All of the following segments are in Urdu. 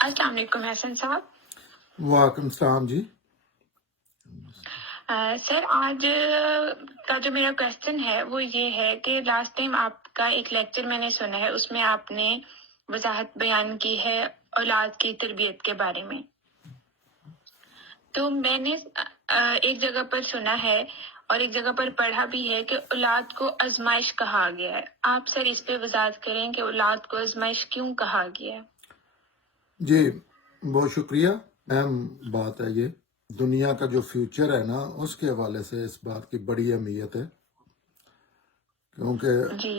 السلام علیکم حسن صاحب. وعلیکم السلام جی. سر آج کا جو میرا کوشچن ہے وہ یہ ہے کہ لاسٹ ٹائم آپ کا ایک لیکچر میں نے سنا ہے، اس میں آپ نے وضاحت بیان کی ہے اولاد کی تربیت کے بارے میں. تو میں نے ایک جگہ پر سنا ہے اور ایک جگہ پر پڑھا بھی ہے کہ اولاد کو آزمائش کہا گیا ہے. آپ سر اس پہ وضاحت کریں کہ اولاد کو آزمائش کیوں کہا گیا ہے؟ جی بہت شکریہ. اہم بات ہے یہ. دنیا کا جو فیوچر ہے نا اس کے حوالے سے اس بات کی بڑی اہمیت ہے، کیونکہ جی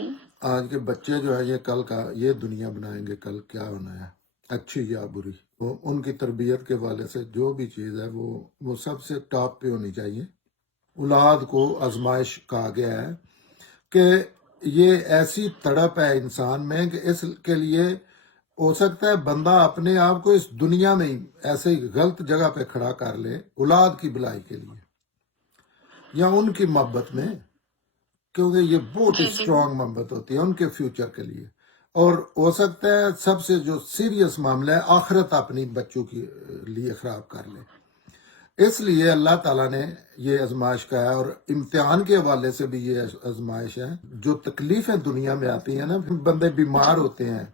آج کے بچے جو ہے یہ کل کا یہ دنیا بنائیں گے، کل کیا ہونا ہے اچھی یا بری. وہ ان کی تربیت کے حوالے سے جو بھی چیز ہے وہ سب سے ٹاپ پہ ہونی چاہیے. اولاد کو آزمائش کہا گیا ہے کہ یہ ایسی تڑپ ہے انسان میں کہ اس کے لیے ہو سکتا ہے بندہ اپنے آپ کو اس دنیا میں ہی ایسے ہی غلط جگہ پہ کھڑا کر لے اولاد کی بلائی کے لیے یا ان کی محبت میں، کیونکہ یہ بہت ہی جی جی اسٹرانگ محبت ہوتی ہے ان کے فیوچر کے لیے. اور ہو سکتا ہے سب سے جو سیریس معاملہ ہے آخرت اپنی بچوں کے لیے خراب کر لے. اس لیے اللہ تعالیٰ نے یہ آزمائش کا ہے، اور امتحان کے حوالے سے بھی یہ آزمائش ہے. جو تکلیفیں دنیا میں آتی ہیں نا، بندے بیمار ہوتے ہیں،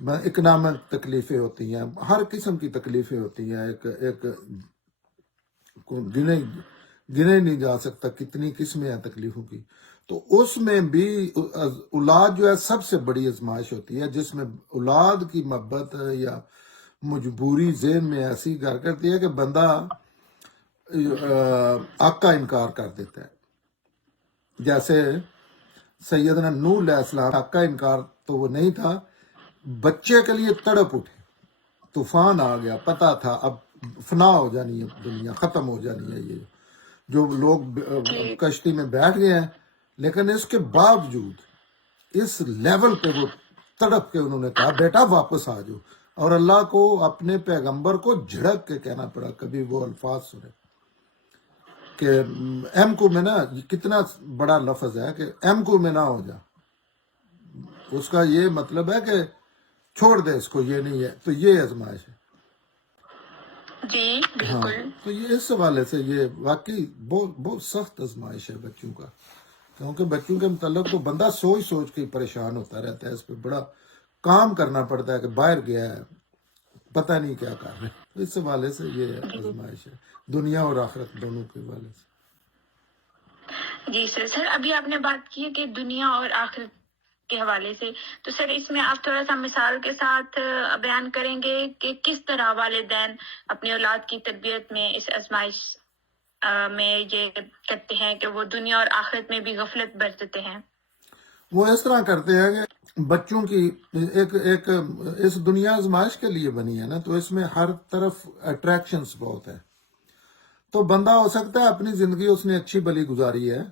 اکنامک تکلیفیں ہوتی ہیں، ہر قسم کی تکلیفیں ہوتی ہیں. ایک گنے نہیں جا سکتا کتنی قسمیں ہیں تکلیفوں کی. تو اس میں بھی اولاد جو ہے سب سے بڑی آزمائش ہوتی ہے، جس میں اولاد کی محبت یا مجبوری ذہن میں ایسی گھر کرتی ہے کہ بندہ حق کا انکار کر دیتا ہے. جیسے سیدنا نوح علیہ السلام، حق کا انکار تو وہ نہیں تھا، بچے کے لیے تڑپ اٹھے. طوفان آ گیا، پتہ تھا اب فنا ہو جانی ہے دنیا، ختم ہو جانی ہے. یہ جو لوگ جی کشتی میں بیٹھ گئے ہیں، لیکن اس کے باوجود اس لیول پہ وہ تڑپ کے انہوں نے کہا بیٹا واپس آ جاؤ. اور اللہ کو اپنے پیغمبر کو جھڑک کے کہنا پڑا. کبھی وہ الفاظ سنے کہ ایم کو میں نا، کتنا بڑا لفظ ہے کہ ایم کو میں نہ ہو جا. اس کا یہ مطلب ہے کہ چھوڑ دے اس کو، یہ نہیں ہے. تو یہ آزمائش ہے. جی ہاں، بالکل. تو یہ اس حوالے سے یہ واقعی بہت بہت سخت آزمائش ہے بچوں کا، کیونکہ بچوں کے متعلق تو بندہ سوچ سوچ کے پریشان ہوتا رہتا ہے. اس پہ بڑا کام کرنا پڑتا ہے کہ باہر گیا ہے پتہ نہیں کیا کر رہے. اس حوالے سے یہ آزمائش ہے دنیا اور آخرت دونوں کے حوالے سے. جی سر ابھی آپ نے بات کی ہے کہ دنیا اور آخرت کے حوالے سے، تو سر اس میں آپ تھوڑا سا مثال کے ساتھ بیان کریں گے کہ کس طرح والدین اپنی اولاد کی تربیت میں اس آزمائش میں یہ کرتے ہیں کہ وہ دنیا اور آخرت میں بھی غفلت برتتے ہیں. وہ اس طرح کرتے ہیں کہ بچوں کی ایک اس دنیا آزمائش کے لیے بنی ہے نا، تو اس میں ہر طرف اٹریکشنز بہت ہے. تو بندہ ہو سکتا ہے اپنی زندگی اس نے اچھی بلی گزاری ہے،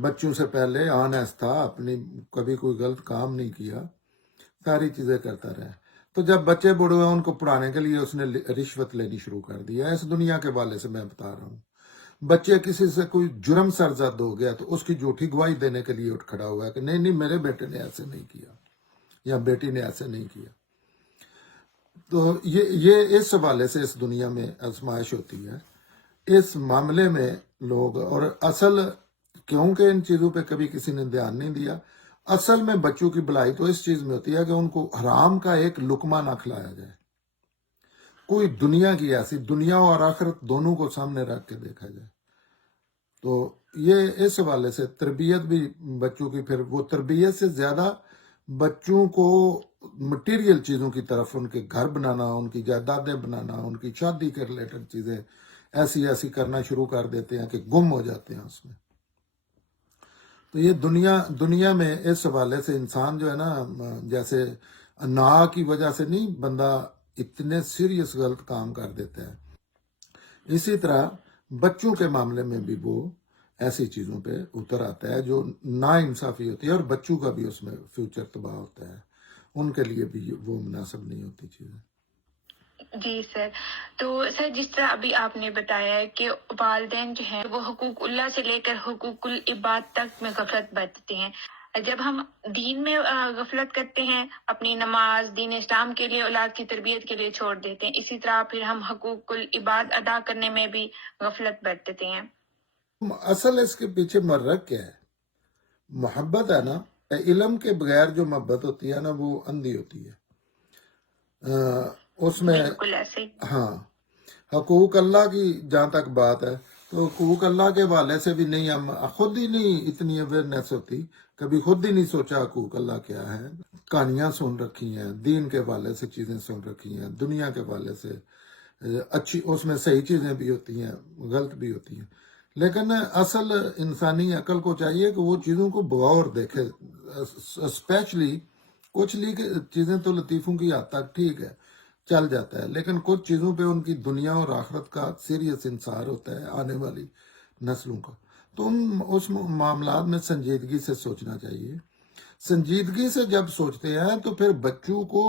بچوں سے پہلے آنیسٹ تھا، اپنی کبھی کوئی غلط کام نہیں کیا، ساری چیزیں کرتا رہا. تو جب بچے بوڑھے ہوئے ان کو پڑھانے کے لیے اس نے رشوت لینی شروع کر دیا. اس دنیا کے والے سے میں بتا رہا ہوں. بچے کسی سے کوئی جرم سرزد ہو گیا تو اس کی جھوٹی گواہی دینے کے لیے اٹھ کھڑا ہوا کہ نہیں میرے بیٹے نے ایسے نہیں کیا یا بیٹی نے ایسے نہیں کیا. تو یہ اس حوالے سے اس دنیا میں آزمائش ہوتی ہے. اس معاملے میں لوگ، اور اصل کیونکہ ان چیزوں پہ کبھی کسی نے دھیان نہیں دیا، اصل میں بچوں کی بھلائی تو اس چیز میں ہوتی ہے کہ ان کو حرام کا ایک لقمہ نہ کھلایا جائے. کوئی دنیا کی ایسی، دنیا اور آخرت دونوں کو سامنے رکھ کے دیکھا جائے. تو یہ اس حوالے سے تربیت بھی بچوں کی، پھر وہ تربیت سے زیادہ بچوں کو مٹیریل چیزوں کی طرف، ان کے گھر بنانا، ان کی جائیدادیں بنانا، ان کی شادی کے ریلیٹڈ چیزیں ایسی کرنا شروع کر دیتے ہیں کہ گم ہو جاتے ہیں اس میں. تو یہ دنیا میں اس حوالے سے انسان جو ہے نا، جیسے نا کی وجہ سے نہیں بندہ اتنے سیریس غلط کام کر دیتا ہے، اسی طرح بچوں کے معاملے میں بھی وہ ایسی چیزوں پہ اتر آتا ہے جو نا انصافی ہوتی ہے، اور بچوں کا بھی اس میں فیوچر تباہ ہوتا ہے. ان کے لیے بھی وہ مناسب نہیں ہوتی چیزیں. جی سر، تو سر جس طرح ابھی آپ نے بتایا ہے کہ والدین جو ہیں وہ حقوق اللہ سے لے کر حقوق العباد تک میں غفلت برتتے ہیں، جب ہم دین میں غفلت کرتے ہیں، اپنی نماز دین اسلام کے لیے، اولاد کی تربیت کے لیے چھوڑ دیتے ہیں، اسی طرح پھر ہم حقوق العباد ادا کرنے میں بھی غفلت برتتے ہیں۔ اصل اس کے پیچھے مررک کیا ہے؟ محبت ہے نا، علم کے بغیر جو محبت ہوتی ہے نا وہ اندھی ہوتی ہے۔ اس میں بالکل ایسے ہی۔ ہاں، حقوق اللہ کی جہاں تک بات ہے تو حقوق اللہ کے حوالے سے بھی نہیں، ہم خود ہی نہیں اتنی اویئرنیس ہوتی، کبھی خود ہی نہیں سوچا حقوق اللہ کیا ہے۔ کہانیاں سن رکھی ہیں، دین کے حوالے سے چیزیں سن رکھی ہیں، دنیا کے حوالے سے اچھی، اس میں صحیح چیزیں بھی ہوتی ہیں، غلط بھی ہوتی ہیں، لیکن اصل انسانی عقل کو چاہیے کہ وہ چیزوں کو بغور دیکھے۔ اسپیشلی کچھ چیزیں تو لطیفوں کی حد تک ٹھیک ہے، چل جاتا ہے، لیکن کچھ چیزوں پہ ان کی دنیا اور آخرت کا سیریس انحصار ہوتا ہے آنے والی نسلوں کا، تو اس معاملات میں سنجیدگی سے سوچنا چاہیے۔ سنجیدگی سے جب سوچتے ہیں تو پھر بچوں کو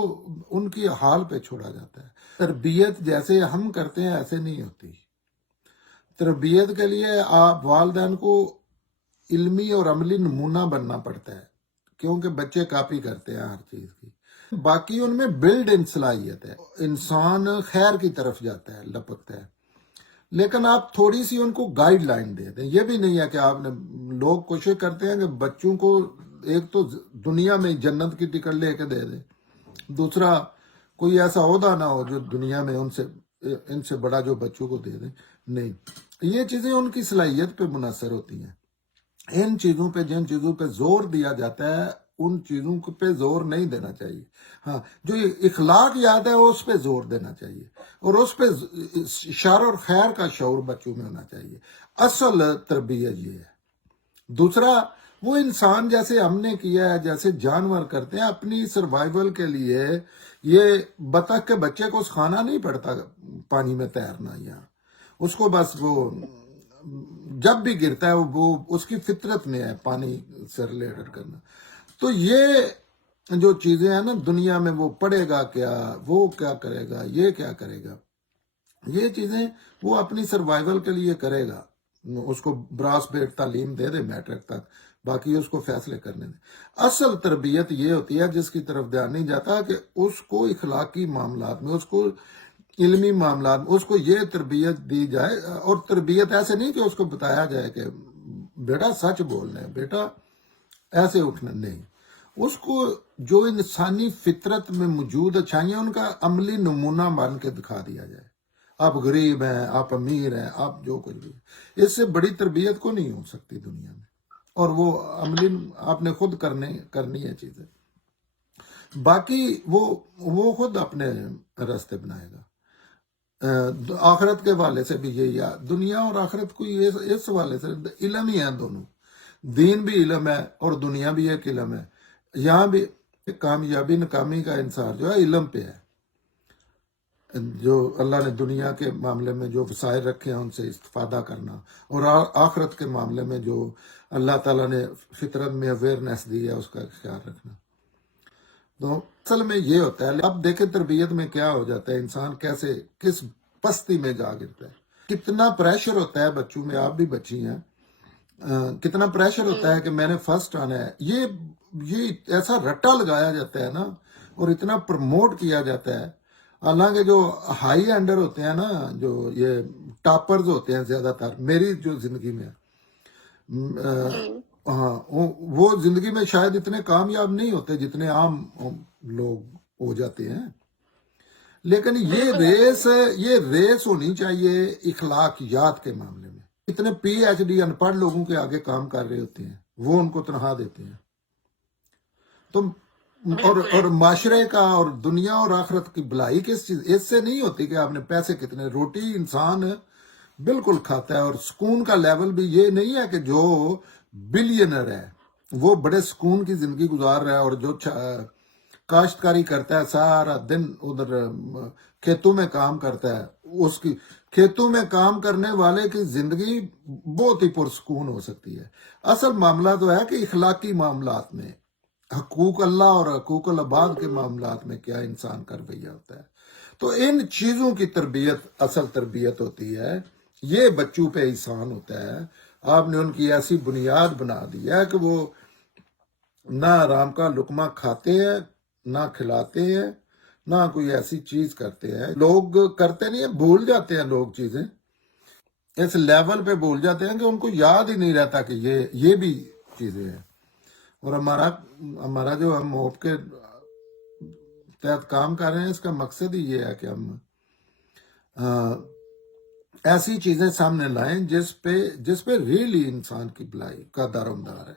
ان کی حال پہ چھوڑا جاتا ہے۔ تربیت جیسے ہم کرتے ہیں ایسے نہیں ہوتی۔ تربیت کے لیے آپ والدین کو علمی اور عملی نمونہ بننا پڑتا ہے، کیونکہ بچے کاپی کرتے ہیں ہر چیز کی۔ باقی ان میں بلڈ ان صلاحیت ہے، انسان خیر کی طرف جاتا ہے، لپکتا ہے، لیکن آپ تھوڑی سی ان کو گائیڈ لائن دے دیں۔ یہ بھی نہیں ہے کہ آپ نے، لوگ کوشش کرتے ہیں کہ بچوں کو ایک تو دنیا میں جنت کی ٹکٹ لے کے دے دیں، دوسرا کوئی ایسا عہدہ نہ ہو جو دنیا میں ان سے بڑا جو بچوں کو دے دیں۔ نہیں، یہ چیزیں ان کی صلاحیت پہ منحصر ہوتی ہیں۔ ان چیزوں پہ، جن چیزوں پہ زور دیا جاتا ہے ان چیزوں پہ زور نہیں دینا چاہیے۔ ہاں، جو اخلاق یاد ہے اس پہ زور دینا چاہیے، اور اس پہ شر اور خیر کا شعور بچوں میں ہونا چاہیے۔ اصل تربیت یہ ہے۔ دوسرا، وہ انسان جیسے ہم نے کیا ہے، جیسے جانور کرتے ہیں اپنی سروائیول کے لیے، یہ بطخ کے بچے کو سکھانا نہیں پڑتا پانی میں تیرنا، یا اس کو بس وہ جب بھی گرتا ہے وہ اس کی فطرت میں ہے پانی سے ریلیٹڈ کرنا۔ تو یہ جو چیزیں ہیں نا دنیا میں، وہ پڑھے گا کیا، وہ کیا کرے گا، یہ کیا کرے گا، یہ چیزیں وہ اپنی سروائیول کے لیے کرے گا۔ اس کو براس بیٹ تعلیم دے دے میٹرک تک، باقی اس کو فیصلے کرنے دیں۔ اصل تربیت یہ ہوتی ہے جس کی طرف دھیان نہیں جاتا کہ اس کو اخلاقی معاملات میں، اس کو علمی معاملات میں، اس کو یہ تربیت دی جائے، اور تربیت ایسے نہیں کہ اس کو بتایا جائے کہ بیٹا سچ بولنا ہے، بیٹا ایسے اٹھنا نہیں، اس کو جو انسانی فطرت میں موجود اچھائیاں ان کا عملی نمونہ بن کے دکھا دیا جائے۔ آپ غریب ہیں، آپ امیر ہیں، آپ جو کچھ بھی، اس سے بڑی تربیت کو نہیں ہو سکتی دنیا میں، اور وہ عملی آپ نے خود کرنی ہے چیزیں، باقی وہ خود اپنے راستے بنائے گا۔ آخرت کے حوالے سے بھی یہی ہے، دنیا اور آخرت کو اس حوالے سے علم ہی ہے دونوں، دین بھی علم ہے اور دنیا بھی ایک علم ہے۔ یہاں بھی کامیابی ناکامی کا انحصار جو ہے علم پہ ہے۔ جو اللہ نے دنیا کے معاملے میں جو وسائل رکھے ہیں ان سے استفادہ کرنا، اور آخرت کے معاملے میں جو اللہ تعالیٰ نے فطرت میں اویئرنیس دی ہے اس کا خیال رکھنا۔ تو اصل میں یہ ہوتا ہے۔ اب دیکھیں تربیت میں کیا ہو جاتا ہے، انسان کیسے کس پستی میں جا گرتا ہے، کتنا پریشر ہوتا ہے بچوں میں، آپ بھی بچی ہیں، کتنا پریشر ہوتا ہے کہ میں نے فرسٹ آنا ہے، یہ ایسا رٹا لگایا جاتا ہے نا، اور اتنا پروموٹ کیا جاتا ہے۔ حالانکہ جو ہائی اینڈر ہوتے ہیں نا، جو یہ ٹاپرز ہوتے ہیں زیادہ تر میری جو زندگی میں، ہاں، وہ زندگی میں شاید اتنے کامیاب نہیں ہوتے جتنے عام لوگ ہو جاتے ہیں، لیکن یہ ریس ہونی چاہیے اخلاقیات کے معاملے میں۔ اتنے پی ایچ ڈی ان پڑھ لوگوں کے آگے کام کر رہے ہوتے ہیں، وہ ان کو تنخواہ دیتے ہیں۔ تو اور معاشرے کا اور دنیا اور آخرت کی بھلائی کس چیز، اس سے نہیں ہوتی کہ آپ نے پیسے کتنے، روٹی انسان بالکل کھاتا ہے، اور سکون کا لیول بھی یہ نہیں ہے کہ جو بلینر ہے وہ بڑے سکون کی زندگی گزار رہا ہے، اور جو کاشتکاری کرتا ہے سارا دن ادھر کھیتوں میں کام کرتا ہے، اس کی کھیتوں میں کام کرنے والے کی زندگی بہت ہی پرسکون ہو سکتی ہے۔ اصل معاملہ تو ہے کہ اخلاقی معاملات میں، حقوق اللہ اور حقوق العباد کے معاملات میں کیا انسان کا رویہ ہوتا ہے۔ تو ان چیزوں کی تربیت اصل تربیت ہوتی ہے، یہ بچوں پہ احسان ہوتا ہے۔ آپ نے ان کی ایسی بنیاد بنا دی ہے کہ وہ نہ آرام کا لقمہ کھاتے ہیں، نہ کھلاتے ہیں، نہ کوئی ایسی چیز کرتے ہیں. لوگ کرتے نہیں ہیں، بھول جاتے ہیں لوگ چیزیں، اس لیول پہ بھول جاتے ہیں کہ ان کو یاد ہی نہیں رہتا کہ یہ بھی چیزیں ہیں. اور ہمارا جو ہم ہوپ کے تحت کام کر رہے ہیں، اس کا مقصد ہی یہ ہے کہ ہم ایسی چیزیں سامنے لائیں جس پہ ریئلی انسان کی بھلائی کا دارومدار ہے.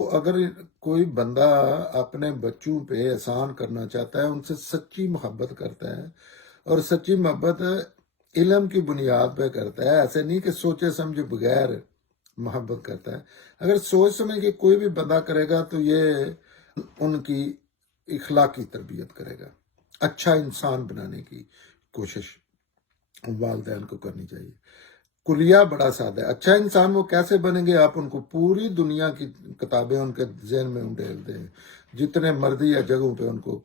تو اگر کوئی بندہ اپنے بچوں پہ احسان کرنا چاہتا ہے، ان سے سچی محبت کرتا ہے، اور سچی محبت علم کی بنیاد پہ کرتا ہے، ایسے نہیں کہ سوچے سمجھے بغیر محبت کرتا ہے. اگر سوچ سمجھ کے کوئی بھی بندہ کرے گا تو یہ ان کی اخلاقی تربیت کرے گا. اچھا انسان بنانے کی کوشش والدین کو کرنی چاہیے. کلیہ بڑا سادہ ہے. اچھا انسان وہ کیسے بنیں گے؟ آپ ان کو پوری دنیا کی کتابیں ان کے ذہن میں انڈیل دیں، جتنے مرضی یا جگہوں پہ ان کو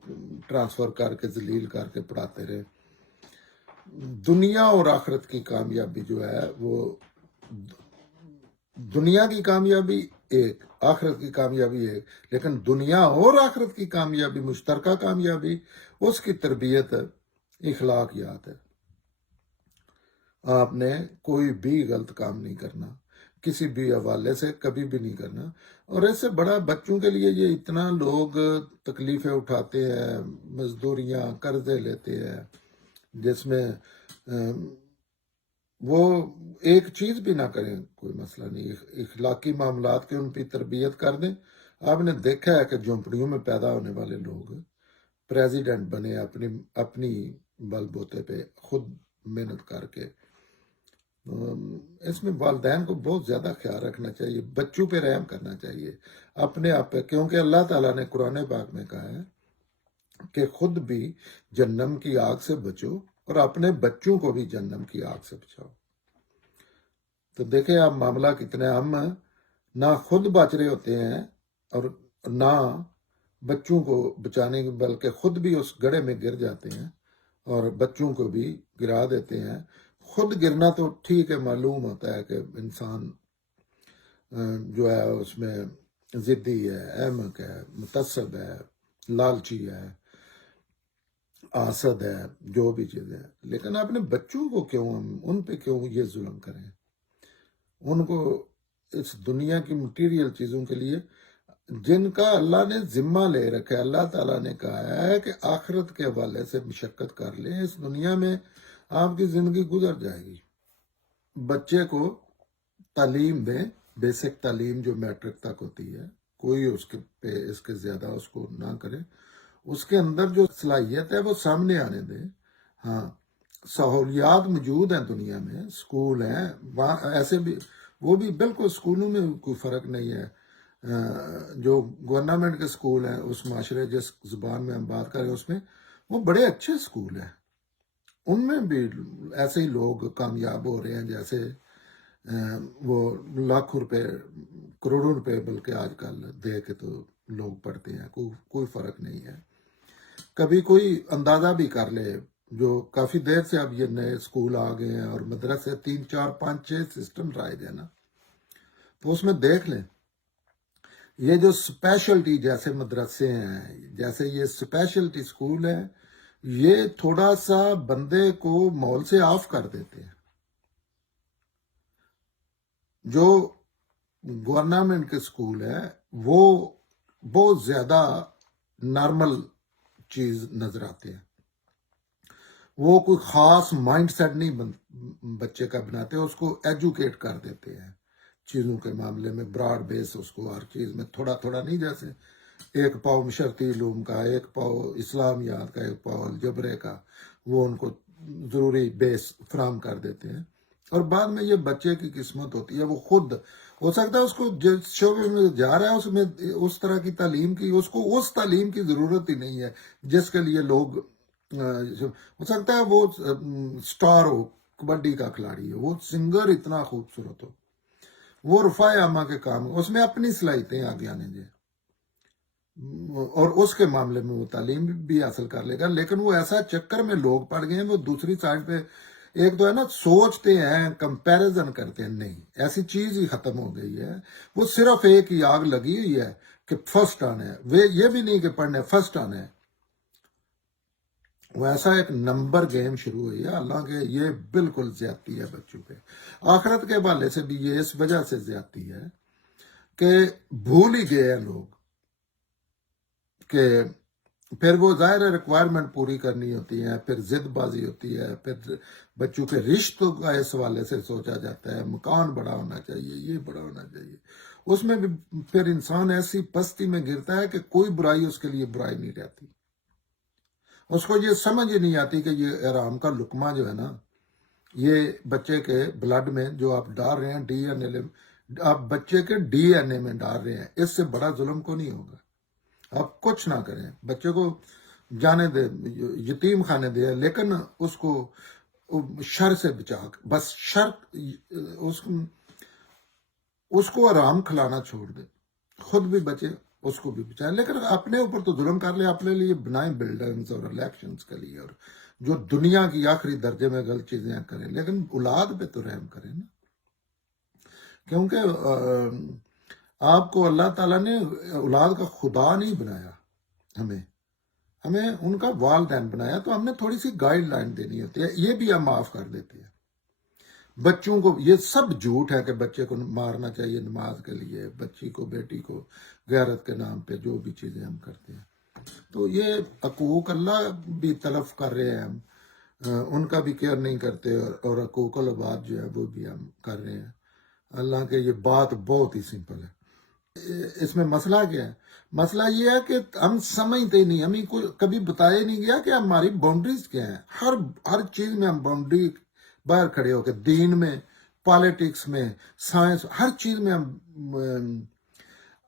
ٹرانسفر کر کے ذلیل کر کے پڑھاتے رہے. دنیا اور آخرت کی کامیابی جو ہے وہ، دنیا کی کامیابی ایک، آخرت کی کامیابی ایک، لیکن دنیا اور آخرت کی کامیابی، مشترکہ کامیابی، اس کی تربیت اخلاقیات ہے. آپ نے کوئی بھی غلط کام نہیں کرنا، کسی بھی حوالے سے کبھی بھی نہیں کرنا. اور اس سے بڑا بچوں کے لیے یہ اتنا لوگ تکلیفیں اٹھاتے ہیں، مزدوریاں، قرضے لیتے ہیں، جس میں وہ ایک چیز بھی نہ کریں، کوئی مسئلہ نہیں، اخلاقی معاملات کی ان پہ تربیت کر دیں. آپ نے دیکھا ہے کہ جھونپڑیوں میں پیدا ہونے والے لوگ پریزیڈنٹ بنے اپنی بل بوتے پہ، خود محنت کر کے. اس میں والدین کو بہت زیادہ خیال رکھنا چاہیے، بچوں پہ رحم کرنا چاہیے اپنے آپ پہ، کیونکہ اللہ تعالیٰ نے قرآن پاک میں کہا ہے کہ خود بھی جہنم کی آگ سے بچو اور اپنے بچوں کو بھی جہنم کی آگ سے بچاؤ. تو دیکھیں آپ معاملہ کتنے، ہم نہ خود بچ رہے ہوتے ہیں اور نہ بچوں کو بچانے کی، بلکہ خود بھی اس گڑھے میں گر جاتے ہیں اور بچوں کو بھی گرا دیتے ہیں. خود گرنا تو ٹھیک ہے، معلوم ہوتا ہے کہ انسان جو ہے اس میں ضدی ہے، احمق ہے، متعصب ہے، لالچی ہے، آسد ہے، جو بھی چیزیں ہیں. لیکن اپنے بچوں کو کیوں ہم ان پہ کیوں یہ ظلم کریں؟ ان کو اس دنیا کی مٹیریل چیزوں کے لیے جن کا اللہ نے ذمہ لے رکھا ہے، اللہ تعالیٰ نے کہا ہے کہ آخرت کے حوالے سے مشقت کر لیں، اس دنیا میں آپ کی زندگی گزر جائے گی. بچے کو تعلیم دیں، بیسک تعلیم جو میٹرک تک ہوتی ہے، کوئی اس کے پہ اس کے زیادہ اس کو نہ کرے. اس کے اندر جو صلاحیت ہے وہ سامنے آنے دیں. ہاں، سہولیات موجود ہیں دنیا میں، اسکول ہیں ایسے بھی، وہ بھی بالکل اسکولوں میں کوئی فرق نہیں ہے. جو گورنمنٹ کے اسکول ہیں اس معاشرے جس زبان میں ہم بات کر رہے ہیں اس میں، وہ بڑے اچھے اسکول ہیں، ان میں بھی ایسے ہی لوگ کامیاب ہو رہے ہیں جیسے وہ لاکھوں روپے، کروڑوں روپے بلکہ آج کل دے کے تو لوگ پڑھتے ہیں. کوئی فرق نہیں ہے. کبھی کوئی اندازہ بھی کر لے، جو کافی دیر سے اب یہ نئے اسکول آ گئے ہیں اور مدرسے 3 4 5 6 سسٹم رائج ہے نا، تو اس میں دیکھ لیں یہ جو اسپیشلٹی جیسے مدرسے ہیں، جیسے یہ اسپیشلٹی اسکول ہیں، یہ تھوڑا سا بندے کو ماحول سے آف کر دیتے ہیں. جو گورنمنٹ کے اسکول ہیں وہ بہت زیادہ نارمل چیز نظر آتے ہیں. وہ کوئی خاص مائنڈ سیٹ نہیں بچے کا بناتے، اس کو ایجوکیٹ کر دیتے ہیں چیزوں کے معاملے میں، براڈ بیس اس کو ہر چیز میں تھوڑا تھوڑا نہیں، جیسے ایک پاؤ مشرقی علوم کا، ایک پاؤ اسلامیات کا، ایک پاؤ الجبرے کا، وہ ان کو ضروری بیس فراہم کر دیتے ہیں. اور بعد میں یہ بچے کی قسمت ہوتی ہے، وہ خود ہو سکتا ہے اس کو جس شعبے میں جا رہا ہے اس میں اس طرح کی تعلیم کی، اس کو اس تعلیم کی ضرورت ہی نہیں ہے جس کے لیے لوگ ہو سکتا ہے وہ سٹار ہو، کبڈی کا کھلاڑی ہے، وہ سنگر اتنا خوبصورت ہو، وہ رفع عامہ کے کام، اس میں اپنی صلاحیتیں آگے آنے دیں اور اس کے معاملے میں وہ تعلیم بھی حاصل کر لے گا. لیکن وہ ایسا چکر میں لوگ پڑ گئے ہیں، وہ دوسری سائڈ پہ ایک تو ہے نا، سوچتے ہیں، کمپیریزن کرتے ہیں، نہیں، ایسی چیز ہی ختم ہو گئی ہے. وہ صرف ایک ہی آگ لگی ہوئی ہے، کہ فرسٹ آنا ہے، وہ یہ بھی نہیں کہ پڑھنے فرسٹ آنا ہے، وہ ایسا ایک نمبر گیم شروع ہوئی ہے اللہ کے، یہ بالکل زیادتی ہے بچوں پہ۔ آخرت کے حوالے سے بھی یہ اس وجہ سے زیادتی ہے کہ بھول ہی گئے ہیں لوگ کہ پھر وہ ظاہر ریکوائرمنٹ پوری کرنی ہوتی ہے، پھر ضد بازی ہوتی ہے، پھر بچوں کے رشتوں کا اس حوالے سے سوچا جاتا ہے، مکان بڑا ہونا چاہیے، یہ بڑا ہونا چاہیے، اس میں بھی پھر انسان ایسی پستی میں گرتا ہے کہ کوئی برائی اس کے لیے برائی نہیں رہتی، اس کو یہ سمجھ ہی نہیں آتی کہ یہ آرام کا لقمہ جو ہے نا، یہ بچے کے بلڈ میں جو آپ ڈال رہے ہیں ڈی این اے، آپ بچے کے ڈی این اے میں ڈال رہے ہیں، اس سے بڑا ظلم کو نہیں ہوگا۔ آپ کچھ نہ کریں، بچے کو جانے دے، یتیم خانے دے، لیکن اس کو شر سے بچا، بس شر اس کو آرام کھلانا چھوڑ دے، خود بھی بچے، اس کو بھی بچائے، لیکن اپنے اوپر تو ظلم کر لے، اپنے لیے بنائیں بلڈنگز اور الیکشنز کے لیے، اور جو دنیا کی آخری درجے میں غلط چیزیں کریں، لیکن اولاد پہ تو رحم کریں نا، کیونکہ آپ کو اللہ تعالیٰ نے اولاد کا خدا نہیں بنایا، ہمیں ان کا والدین بنایا، تو ہم نے تھوڑی سی گائیڈ لائن دینی ہوتی ہے، یہ بھی ہم معاف کر دیتے ہیں بچوں کو۔ یہ سب جھوٹ ہے کہ بچے کو مارنا چاہیے نماز کے لیے، بچی کو، بیٹی کو غیرت کے نام پہ جو بھی چیزیں ہم کرتے ہیں، تو یہ حقوق اللہ بھی تلف کر رہے ہیں ہم، ان کا بھی کیئر نہیں کرتے، اور حقوق العباد جو ہے وہ بھی ہم کر رہے ہیں۔ اللہ کے یہ بات بہت ہی سمپل ہے۔ اس میں مسئلہ کیا ہے؟ مسئلہ یہ ہے کہ ہم سمجھتے ہی نہیں، ہمیں کبھی بتایا نہیں گیا کہ ہماری باؤنڈریز کیا ہیں، ہر چیز میں ہم باؤنڈری باہر کھڑے ہو کے، دین میں، پالیٹکس میں، سائنس، ہر چیز میں ہم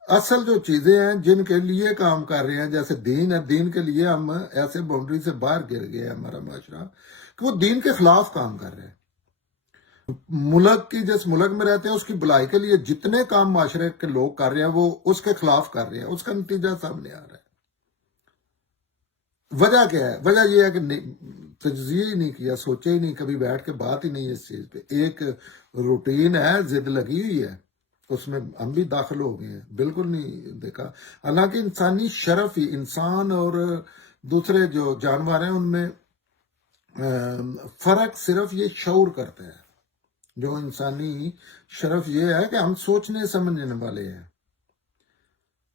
اصل جو چیزیں ہیں جن کے لیے کام کر رہے ہیں، جیسے دین ہے، دین کے لیے ہم ایسے باؤنڈری سے باہر گر گئے ہمارا معاشرہ کہ وہ دین کے خلاف کام کر رہے ہیں۔ ملک کی، جس ملک میں رہتے ہیں اس کی بھلائی کے لیے جتنے کام معاشرے کے لوگ کر رہے ہیں وہ اس کے خلاف کر رہے ہیں، اس کا نتیجہ سامنے آ رہا ہے۔ وجہ کیا ہے؟ وجہ یہ ہے کہ تجزیہ ہی نہیں کیا، سوچے ہی نہیں، کبھی بیٹھ کے بات ہی نہیں اس چیز پہ۔ ایک روٹین ہے، ضد لگی ہوئی ہے، اس میں ہم بھی داخل ہو گئے ہیں، بالکل نہیں دیکھا۔ حالانکہ انسانی شرف ہی، انسان اور دوسرے جو جانور ہیں ان میں فرق صرف یہ شعور کرتے ہیں۔ جو انسانی شرف یہ ہے کہ ہم سوچنے سمجھنے والے ہیں،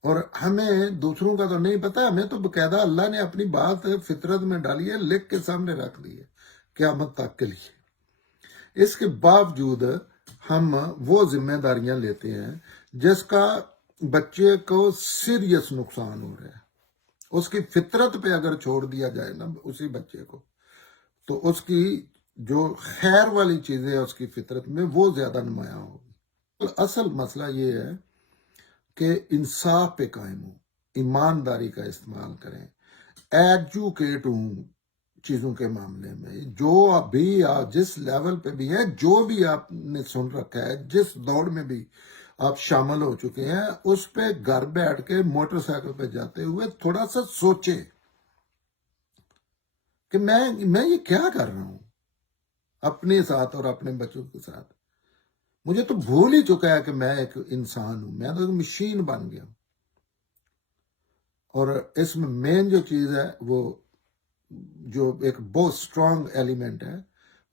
اور ہمیں دوسروں کا تو نہیں پتا، ہمیں تو باقاعدہ اللہ نے اپنی بات فطرت میں ڈالی ہے، لکھ کے سامنے رکھ دی ہے قیامت تک کے لیے۔ اس کے باوجود ہم وہ ذمہ داریاں لیتے ہیں جس کا بچے کو سیریس نقصان ہو رہا ہے۔ اس کی فطرت پہ اگر چھوڑ دیا جائے نا اسی بچے کو، تو اس کی جو خیر والی چیزیں اس کی فطرت میں وہ زیادہ نمایاں ہوگی۔ اصل مسئلہ یہ ہے کہ انصاف پہ قائم ہوں، ایمانداری کا استعمال کریں، ایجوکیٹ ہوں چیزوں کے معاملے میں، جو ابھی آپ جس لیول پہ بھی ہیں، جو بھی آپ نے سن رکھا ہے، جس دوڑ میں بھی آپ شامل ہو چکے ہیں، اس پہ گھر بیٹھ کے موٹر سائیکل پہ جاتے ہوئے تھوڑا سا سوچیں کہ میں یہ کیا کر رہا ہوں اپنے ساتھ اور اپنے بچوں کے ساتھ۔ مجھے تو بھول ہی چکا ہے کہ میں ایک انسان ہوں، میں تو ایک مشین بن گیا ہوں۔ اور اس میں مین جو چیز ہے، وہ جو ایک بہت سٹرونگ ایلیمنٹ ہے،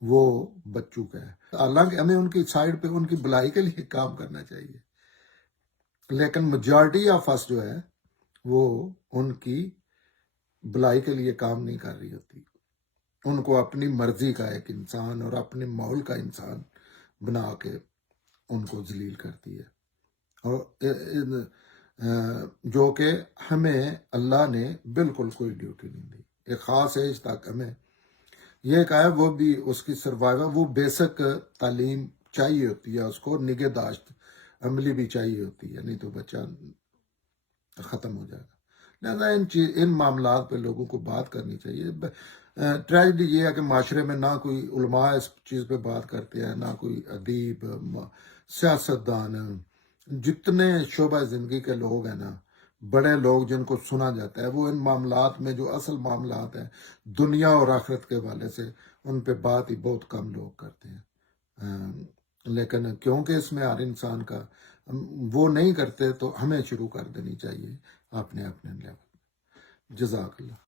وہ بچوں کا ہے۔ حالانکہ ہمیں ان کی سائڈ پہ ان کی بھلائی کے لیے کام کرنا چاہیے، لیکن میجارٹی آف اس جو ہے وہ ان کی بھلائی کے لیے کام نہیں کر رہی ہوتی، ان کو اپنی مرضی کا ایک انسان اور اپنے ماحول کا انسان بنا کے ان کو ذلیل کرتی ہے، اور جو کہ ہمیں اللہ نے بالکل کوئی ڈیوٹی نہیں دی۔ ایک خاص ایج تک ہمیں یہ کہا ہے، وہ بھی اس کی سروائیول، وہ بیسک تعلیم چاہیے ہوتی ہے اس کو، نگہداشت عملی بھی چاہیے ہوتی ہے، نہیں تو بچہ ختم ہو جائے گا۔ لہٰذا ان معاملات پہ لوگوں کو بات کرنی چاہیے۔ ٹریجڈی یہ ہے کہ معاشرے میں نہ کوئی علماء اس چیز پہ بات کرتے ہیں، نہ کوئی ادیب، سیاستدان، جتنے شعبہ زندگی کے لوگ ہیں نا، بڑے لوگ جن کو سنا جاتا ہے، وہ ان معاملات میں جو اصل معاملات ہیں دنیا اور آخرت کے حوالے سے، ان پہ بات ہی بہت کم لوگ کرتے ہیں۔ لیکن کیونکہ اس میں ہر انسان کا وہ نہیں کرتے تو ہمیں شروع کر دینی چاہیے اپنے لیول. جزاک اللہ.